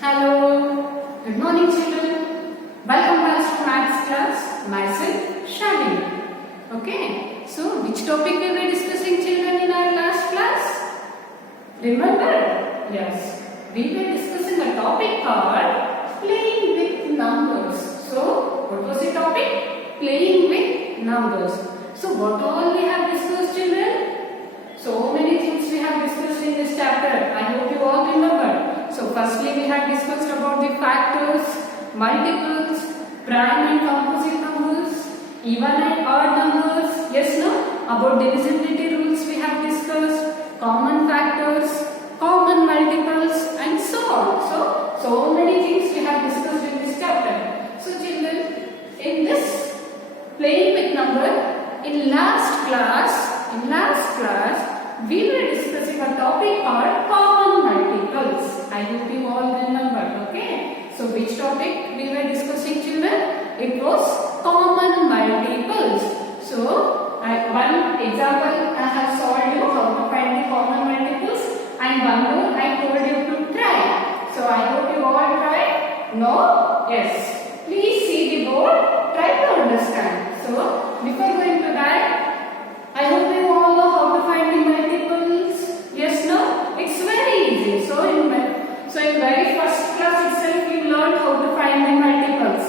Hello, good morning children. Welcome back to maths class. Myself Shalini. Okay, so which topic we were discussing children in our last class? Remember? Yes, we were discussing a topic called playing with numbers. So what was the topic? Playing with numbers. So what all we have discussed children? So many things we have discussed in this chapter. I hope you all remember. So firstly we have discussed about the factors, multiples, prime and composite numbers, even and odd numbers. Yes, no? About divisibility rules we have discussed, common factors, common multiples and so on. So many things we have discussed in this chapter. So children, in this playing with number, in last class we were discussing a topic called common multiples. I hope you all remember. Okay. So which topic we were discussing children? It was common multiples. So one example I have solved you how to find the common multiples, and one more I told you to try. So I hope you all tried. No? Yes. Please see the board. Try to understand. So before going to that, I hope you all know how to find the multiples. Yes, no? It's very easy. So in very first class itself you learned how to find the multiples.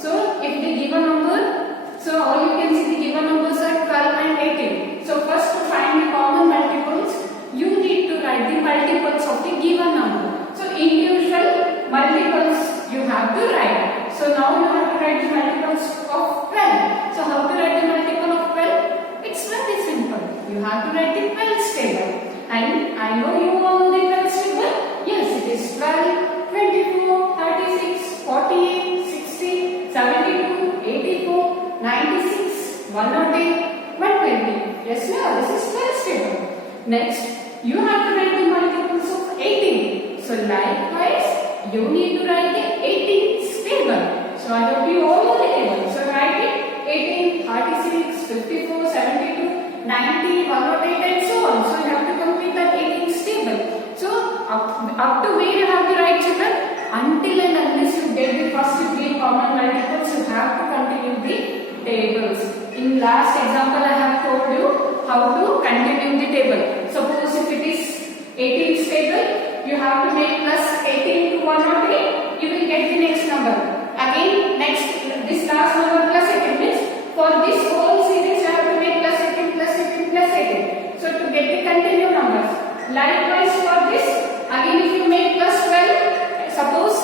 So if the given number, so all you can see the given numbers are 12 and 18. So first to find the common multiples, you need to write the multiples of the given number. So individual multiples you have to write. So now you have to write the multiples of 12. So how to write the multiple of 12? It's very simple. You have to write the 12 table. And I know you all know the 12 table. Yes, it is 12, 24, 36, 48, 60, 72, 84, 96, 108, 120. Yes, no, this is 12 table. Next, you have to write the multiples of 18. So likewise, you need to write the 18 table. So I hope you all know the table. So write it 18, 36, 54, 72, 90, 108 and so on. So you have to complete that 18 table. So up to where you have to write children? Until and unless you get the first three common multiples, you have to continue the tables. In last example I have told you how to continue the table. Suppose if it is 18th table, you have to make plus 18 to 103, you will get the next number. Again this last number plus 18 means for this whole series you have to make plus 18 plus 18 plus 18. So to get the continued numbers. Likewise for this, again if you make plus 12, suppose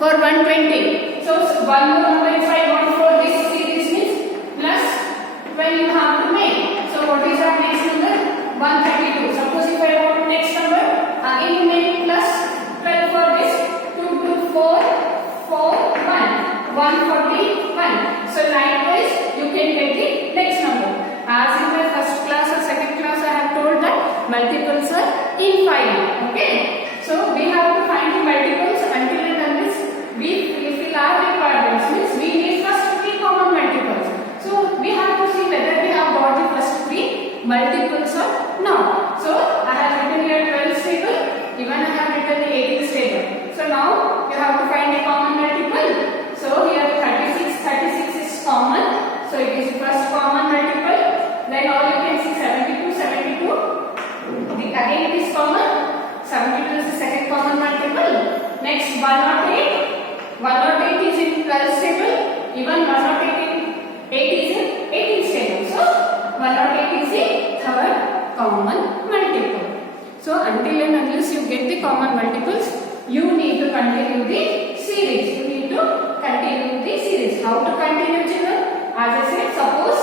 for 120. So one more number if I want for this series means plus 12 you have to make. So what is our next number? 132. Suppose if I want next number, again you make plus 12 for this. 2 2 4 4 1 141. So likewise you can get the next number. As in my first class or second class I have told that multiples are infinite. Okay. So we have to find the multiples until and unless we fulfill our requirements. Means we need first three common multiples. So we have to see whether we have got the first three multiples or not. So I have written here 12 table. Even I have written the 18 table. So now you have to find a common multiple. So here 36 is common. So it is first common multiple. Then all you can see 72. Again it is common. 72 is the second common multiple. Next 108. 108 is in 12 table. Even 108 is in 18 table. So 108 is the third common multiple. So until and unless you get the common multiples, you need to continue the series. You need to continue the series. How to continue children? As I said, suppose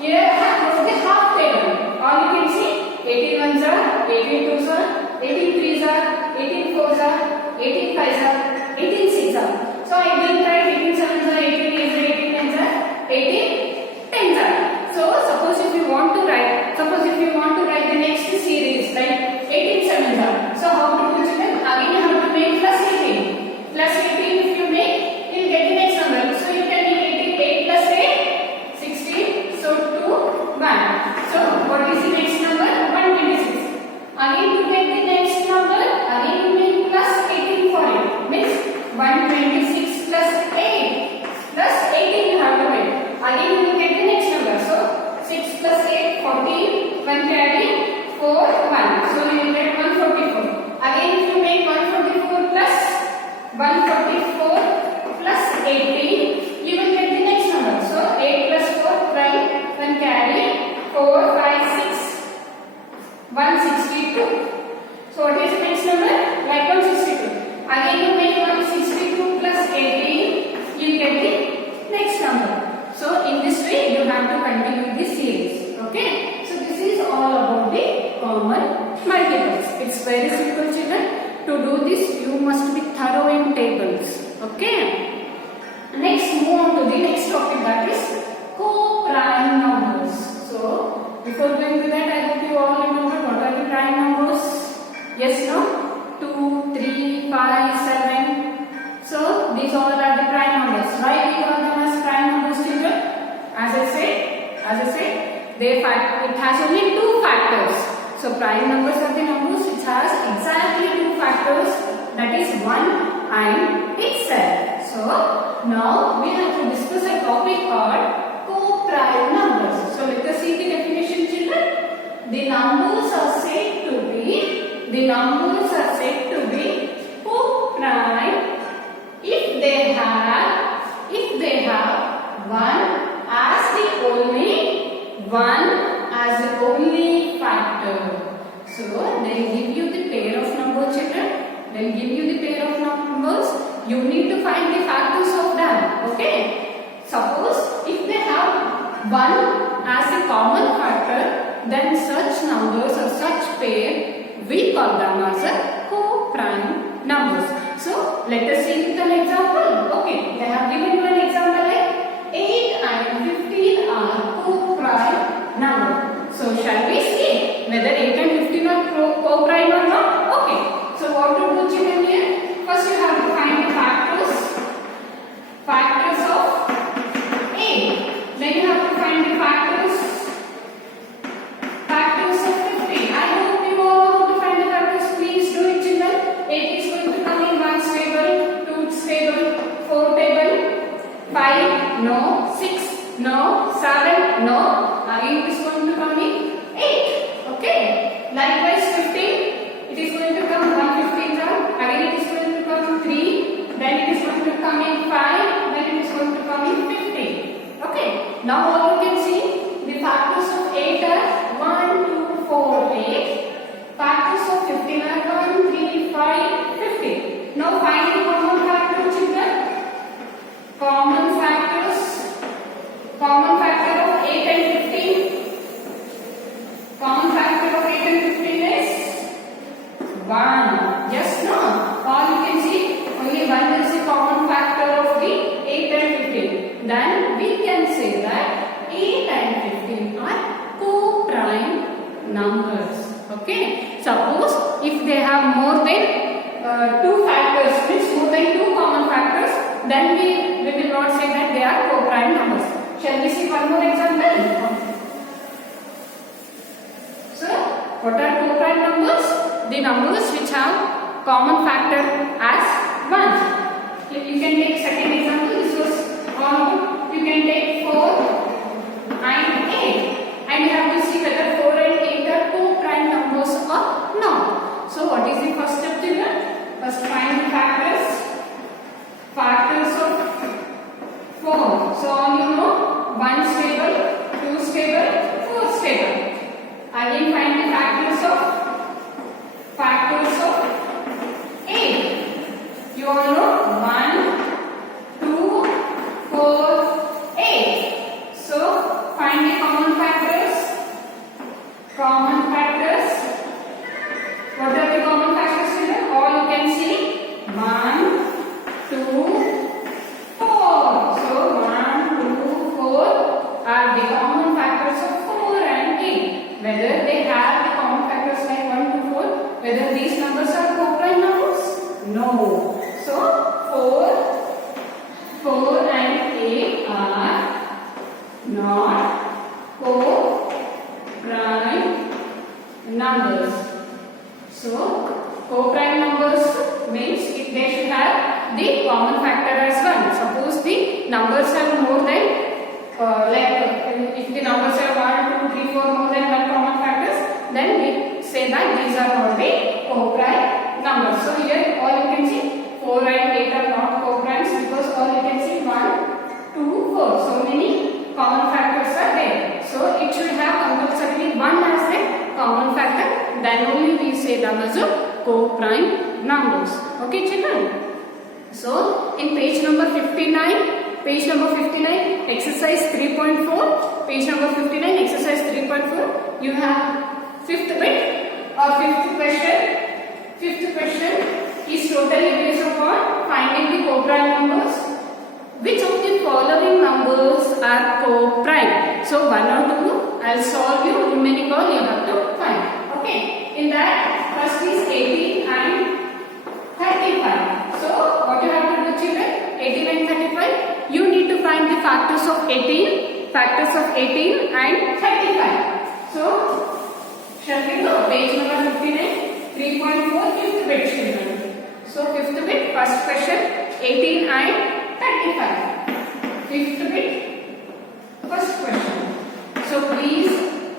here I have the half table. All you can see 18 ones are, 18 twos are, 18 threes are, 18 fours are, 18 fives are, 18 sixes are. So I will write 18 sevens are, 18 eights are, 18 nines are, 18 tens are. So suppose if you want to write the next series like 18 sevens are. So how to do children? Again you have to make plus 18. Plus 18 if you make, you will get the next number. So you can make 8 plus 8, 16. So 2, 1. So what is the next number? 126. Again to get the next number, again you make plus 18 for it. 162. So what is the next number? Like 162. Again you make 162 plus 18, you get the next number. So in this way you have to continue this series. Okay. So this is all about the common multiples. It's very simple, children. To do this you must be thorough in tables. Okay. Next move on to the next topic, that is co-prime numbers. So before going to that, I hope you all remember what are the prime numbers. Yes, no? 2, 3, 5, 7. So these all are the prime numbers. Why we call them as prime numbers, children? As I said, it has only two factors. So prime numbers are the numbers which has exactly two factors, that is 1 and itself. So now we have to discuss a topic called co-prime numbers. So let us see the definition, children. The numbers are said to be co-prime if they have 1 as the only factor. So they will give you the pair of numbers, children. They will give you the pair of numbers. You need to find the factors of them. Okay. Suppose if they have 1 as a common factor, then such numbers or such pair we call them as a co-prime numbers. So let us see with an example. Okay. They have given you an example like 8 and 15 are co-prime numbers. So shall we see whether 8 and 15 are co-prime or not? Okay. So what to do, children, here? First you have to find the factors of 8. Then you have to find the factors of 15. I hope you all know how to find the factors. Please do it, children. 8 is going to come in 1's table, 2's table, 4 table, 5, no, 6, no, 7, no. Again it is going to come in 8. Okay. Likewise 15. It is going to come 115 down. Again it is going to come 3. Then it is going to come in 5. Then it is going to come in 15. Okay. Now all you can see the factors of 8 are 1, 2, 4, 8. Factors of 15 are 1, 3, 5, 15. Now find the common factor, children. Common factor of 8 and 15. Common factor of 8 and 15 is 1. Yes, no? All you can see, only 1 is the common factor of the 8 and 15. Then we can say that 8 and 15 are co-prime numbers. Okay. Suppose if they have more than 2 factors, means more than 2 common factors, then we will not say that they are co-prime numbers. Shall we see one more example? So, what are co-prime numbers? The numbers which have common factor as 1. You can take second example. This was on. You can take 4 and 8, and you have to see whether 4 and 8 are co-prime numbers or not. So, what is the first step, children? First, find the factors of 4. So, all you know, 1's table, 2's table, 4's table. Again, find the factors of 8. You all know 1, 2, 4, 8. So find the common factors. What are the common factors here? All you can see 1, 2, 4. So 1, 2, 4 are the common factors of 4 and 8. Whether they have the common factors like 1 to 4, whether these numbers are co-prime numbers? No. So 4 and 8 are not co-prime numbers. So co-prime numbers means if they should have the common factor as 1. Suppose the numbers are more than if the numbers are 1, 2, 3, 4 more than 1 common factors, then we say that these are not the co-prime numbers. So here all you can see 4 and 8 are not co-primes because all you can see 1, 2, 4. So many common factors are there. So it should have compulsorily 1 as the common factor then only we say them as a co-prime numbers. Okay, children? So, in page number 59, exercise 3.4, page number 59, exercise 3.4, you have fifth bit or fifth question. Fifth question is totally based upon finding the co-prime numbers. Which of the following numbers are co-prime? So, 1 or 2, I'll solve you, remaining all you have to find. Okay, in that, first is 18 and 35. So, what you have to do, children? 18 and 35. You need to find the factors of 18 and 35. So, shall we go? Page number 59, 3.4, fifth bit, children. So, fifth bit, first question, 18 and 35. Fifth bit, first question. So, please,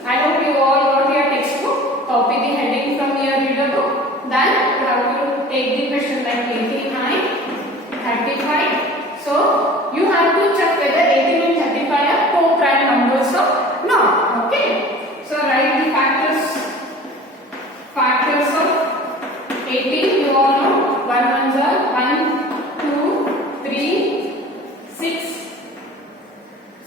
I hope you all got your textbook. Copy the heading from your reader book. Then, you have to take the question like 18 and 35. So, you have to check whether 18 and 35 are co-prime numbers or not. Okay. So, write the factors of 18. You all know 1 ones are 1, 2, 3, 6.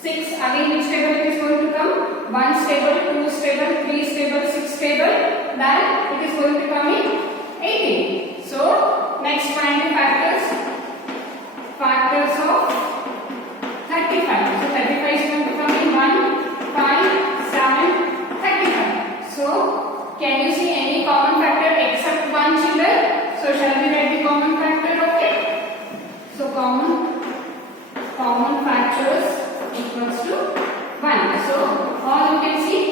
6. Again, which table it is going to come? 1 stable, 2 stable, 3 stable, 6 stable. Then it is going to come in 18. So, next find the factors of 35. So, 35 is going to come in 1, 5, 7, 35. So, can you see any common factor except 1, children? So, shall we write the common factor of it? So, common factors equals to 1. So, all you can see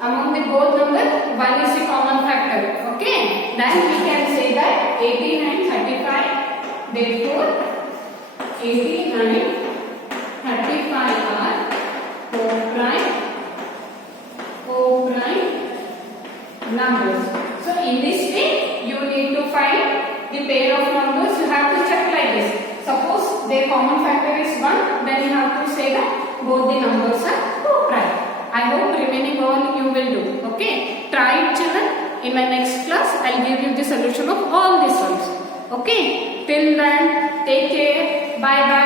among the both numbers, 1 is the common factor. Okay? Then we can say that 18 and 35. Therefore, 18 and 35 are co-prime numbers. So, in this way, you need to find the pair of numbers. You have to check like this. Suppose their common factor is 1, then you have to say that both the numbers are co-prime. I hope remaining all you will do. Okay? Try it, children. In my next class, I'll give you the solution of all these ones. Okay? Till then, take care. Bye bye.